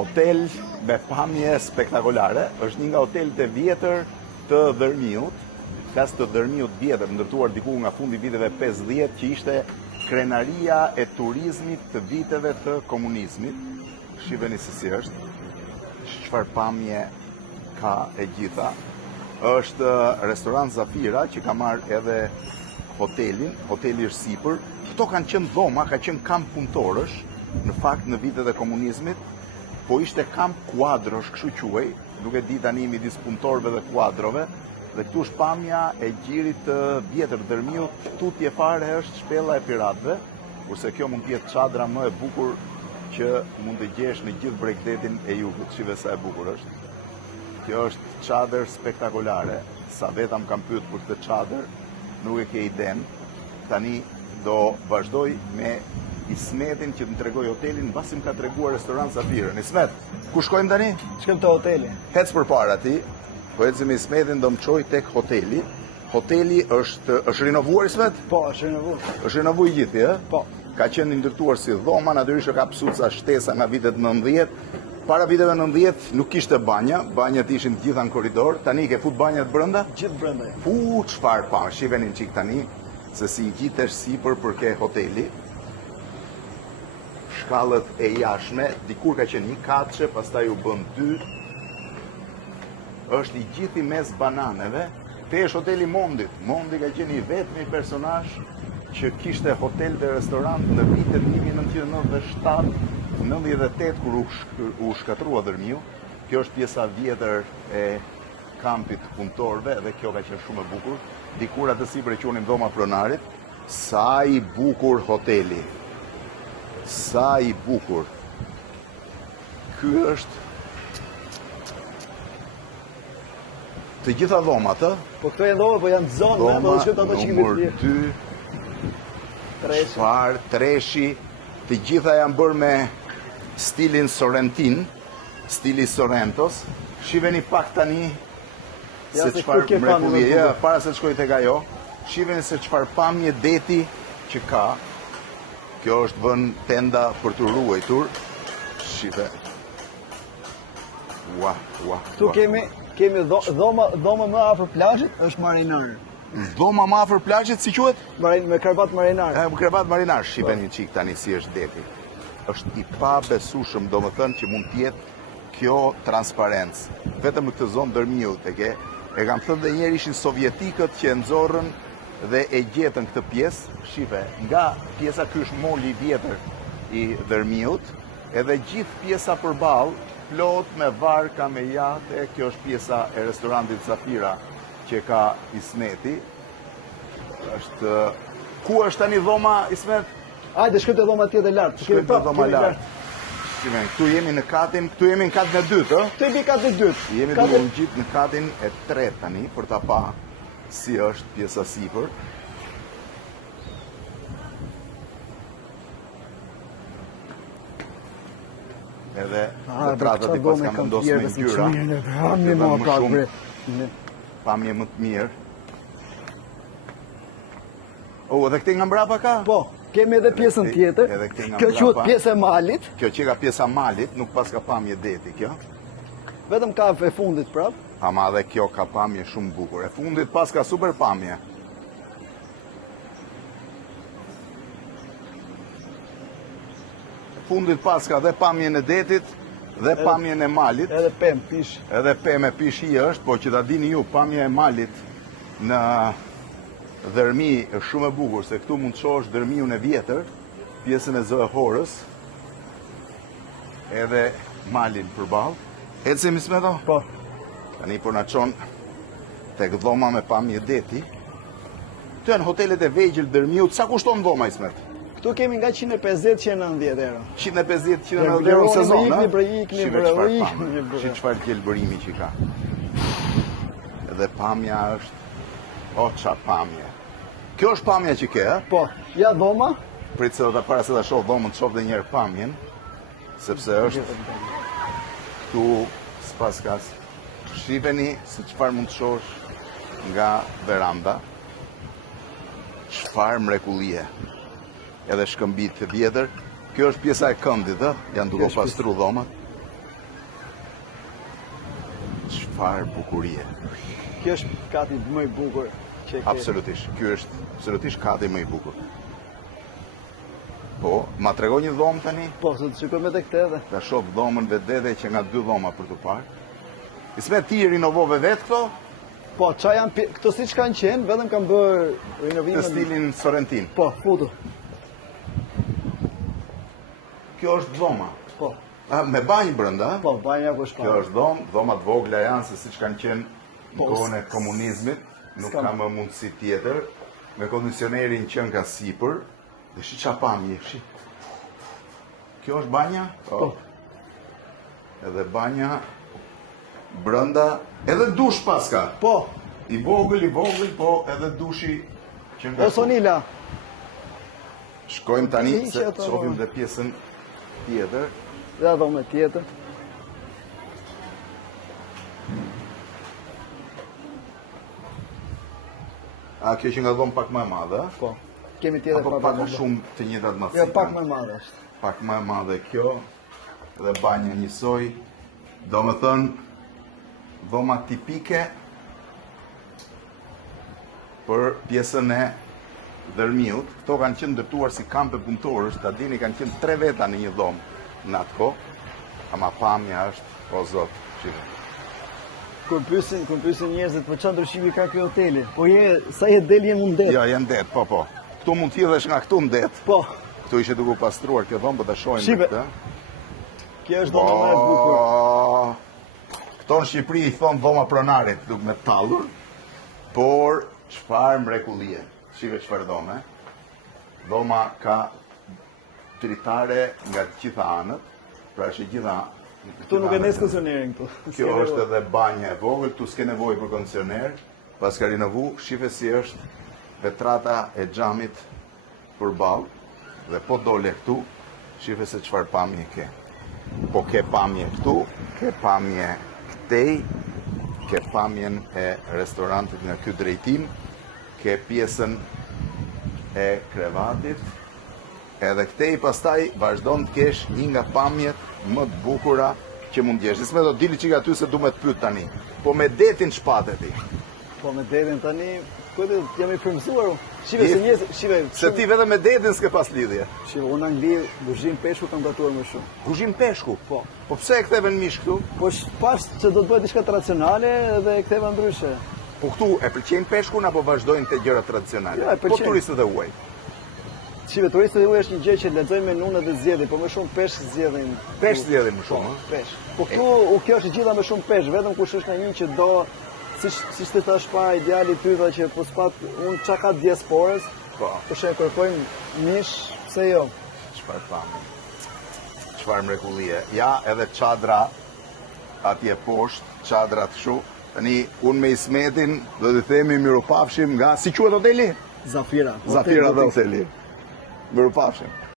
Hotel me pamje spektakolare, është një nga hotelet e vjetër të Dërmiut, flas të Dërmiut vjetër, ndërtuar diku nga fundi viteve 50, që ishte krenaria e turizmit të viteve të komunizmit. Shiheni se si është, çfarë pamje ka e gjitha. Është restorant Zafira që ka marrë edhe hotelin, hoteli është sipër. Këto kanë qenë dhoma, ka qenë kamp punëtorësh, në fakt në vitet e komunizmit, po ishte kamp kuadrosh, kështu quhej, duke di tani midis punëtorëve dhe kuadrove, dhe këtu është pamja e gjirit të vjetër Dërmiut, tutje fare është shpella e piratëve, kurse kjo mund të jetë çadra më e bukur që mund të gjesh në gjithë Bregdetin e Jugut, shive sa e bukur është. Kjo është çadër spektakolare, sa vetëm kam pyet për këtë çadër, nuk e ke iden. Tani do vazhdoj me Ismetin që të më tregoj hotelin, mbasi më ka treguar restorant Zafirën. Ismet, ku shkojmë tani? Shkojmë te hoteli. Hec përpara ti, po ecim me Ismetin do më çoj tek hoteli. Hoteli është rinovuar, Ismet? Po, është rinovuar. Është rinovuar i gjithë, ë? Po. Ka qenë ndërtuar si dhoma, natyrisht ka psuca shtesa nga vitet 90. Para viteve 90 nuk kishte banja, banjat ishin të gjitha në korridor. Tani ke fut banjat brenda? Gjithë brenda. Çfarë pa, shiheni çik tani se si ngjitesh sipër për ke hoteli. Shkallët e jashtme, dikur ka qenë një katëshe, pastaj u bën 2. Është i gjithë i mes bananeve. Te është hoteli Mondit. Mondi ka qenë i vetmi personazh që kishte hotel dhe restorant në vitet 1997-98 kur u shkatrua Dërmiu. Kjo është pjesa vjetër e kampit punëtorëve dhe kjo ka qenë shumë e bukur. Dikur atë sipër e qunim dhoma pronarit. Sa i bukur hoteli. Sa i bukur. Ky është të gjitha dhomat, ë? Po këto janë dhoma, po janë zonë, do të shkojmë ato që kemi numër 2. Çfarë treshi, të gjitha janë bërë me stilin Sorrentin, stili Sorrentos. Shiheni pak tani se çfarë mrekullie, para se të shkoj tek ajo. Shiheni se çfarë pamje deti që ka. Kjo është vënë tenda për të ruajtur. Shive. Ua. Këtu kemi dhoma më afër plazhit, është marinar. Dhoma më afër plazhit si quhet? Me krevat marinar. Krevat marinar, shiheni çik tani si është deti. Është i pabesueshëm, domethënë që mund të jetë kjo transparencë. Vetëm në këtë zonë Dërmiut e kam thënë dhe njerë ishin sovjetikët që e nxorrën dhe e gjetën këtë pjesë, shive, nga pjesa ky është moli vjetër i Dërmiut, edhe gjithë pjesa përballë plot me varka, me jate, kjo është pjesa e restorantit Zafira që ka Ismeti. Ku është tani dhoma, Ismet? Hajde, shkojmë te dhoma tjetër lart. Shkojmë te dhoma lart. Këtu jemi në katin e dytë, ë? Këtu jemi katin e dytë. Jemi duke u ngjitur në katin e tretë tani për ta pa si është pjesa sipër. Edhe tratët i pas kam vendosur me ngjyra. Pamje më të mirë. Edhe këte nga mbrapa ka? Po, kemi edhe pjesën tjetër. Kjo quhet pjesa e malit. Kjo që ka pjesa malit, nuk pas ka pamje deti kjo. Vetëm ka e fundit prap. Ama dhe kjo ka pamje shumë bukur. E fundit pas ka super pamje. Fundit pas ka dhe pamjen e detit dhe pamjen e malit. Edhe pemë, pish. Edhe pemë e pish i është, po që ta dini ju, pamja e malit në Dërmi është shumë e bukur, se këtu mund të shohësh Dërmiun e vjetër, pjesën e Zoe Horës, edhe malin përballë. Ecim Ismeto? Po. Tani por na çon tek dhoma me pamje deti. Këtu janë hotelet e vegjël Dërmiut. Sa kushton dhoma, Ismet? Këtu kemi nga 150 që 90 euro. 150 euro sezon, ë? Si çfarë gjelbërimi që ka. Edhe pamja është qa pamje. Kjo është pamja që ke, ë? Po, ja dhoma. Prit se do para se ta shoh dhomën, shoh edhe një herë pamjen, sepse është këtu sipas kas. Shiheni se çfarë mund të shohësh nga veranda. Çfarë mrekullie. Edhe shkëmbit të vjetër. Kjo është pjesa e këndit, ë? Janë duke pastruar dhomat. çfarë bukurie. Kjo është kati më i bukur që e ke. Absolutisht. Ky është absolutisht kati më i bukur. Po, ma tregoj një dhomë tani? Po, se të shikojmë edhe këtë edhe. Ta shoh dhomën vedete që nga 2 dhoma për të parë. Ismet ti rinovove vetë këto? Po, qa janë, këto siç kanë qenë, vetëm kanë bërë renovime. Në stilin Sorrentin. Po, futu. Kjo është dhoma. Po. Me banjë brenda? Po, banja ku është Kjo është dhomë, dhomat vogla janë se siç kanë qenë në kohën e komunizmit, nuk ka më mundësi tjetër, me kondicionerin që nga sipër, dhe shi qa pamje, shi. Kjo është banja? Po. Edhe banja brenda, edhe dush paska. Po. I vogël, po edhe dushi që nga O Sonila. Shkojmë tani, Ti se që ato- shohim dhe pjesën tjetër. Dhe dhome tjetër. A, kjo që nga dhomë pak më e madhe? Po. Kemi tjetër Apo pak më shumë të njëjtat Jo, macika? pak më madhe është. Pak më e madhe kjo, dhe banja njësoj, do më thënë, dhoma tipike për pjesën e dërmiut. Këto kanë qenë ndërtuar si kampe punëtorësh, ta dini kanë qenë 3 veta në një dhomë në atë kohë, ama pamja është, o zot, shive. Kur pyesin njerëzit, po çfarë ndryshimi ka ky hoteli? Po sa je del je mund det. Jo, janë det, po. Këtu mund t'hidhesh nga këtu në det. Po. Këtu ishe duke u pastruar kjo dhomë, po ta shohim Shive. këtë. Kjo është dhoma më e bukur. Këto në Shqipëri i thonë dhoma pronarit, duke me tallur, por çfarë mrekullie. Shive çfarë dhome. Dhoma ka dritare nga të gjitha anët, pra është e gjitha. Këtu nuk e nes kondicionerin këtu. Kjo është edhe banja e vogël, këtu s'ke nevojë për kondicioner, pas ka rinovu, shife si është vetrata e xhamit përballë, dhe po dole këtu, shife se çfarë pamje ke. Po ke pamje këtu, ke pamje këtej, ke pamjen e restorantit nga ky drejtim, ke pjesën e krevatit, edhe këtej pastaj vazhdon të kesh një nga pamjet më të bukura që mund t'jesh. S'me do dili që aty se du me të pyet tani, po me detin shpate ti. Po me detin tani, këtë jam i frymëzuar. Shive se njerëz, shive. Se ti vetëm me detin s'ke pas lidhje. Shive, unë Angli guzhin peshku kam gatuar më shumë. Kuzhin peshku. Po. Po pse e ktheve në mish këtu? Po pas që do të bëhet diçka tradicionale dhe e ktheva ndryshe. Po këtu e pëlqejnë peshkun apo vazhdojnë te gjëra tradicionale? Ja, e pëlqejnë. Po turistët e huaj. Shive, turistët e huaj është një gjë që lexojnë menun dhe zgjedhin, po më shumë peshk zgjedhin. Peshk zgjedhin më shumë, Po, peshk. Po këtu kjo është gjitha më shumë peshk, vetëm kush është nga një që do siç të thash para ideali pyeta që po spat unë çka ka diasporës, Po. po she kërkojmë mish, pse jo? Çfarë pamje. Çfarë mrekullie. Ja, edhe çadra atje poshtë, çadrat kështu. Tani unë me Ismetin do të themi miropafshim nga si quhet hoteli? Zafira. Zafira dhe hoteli. Miropafshim.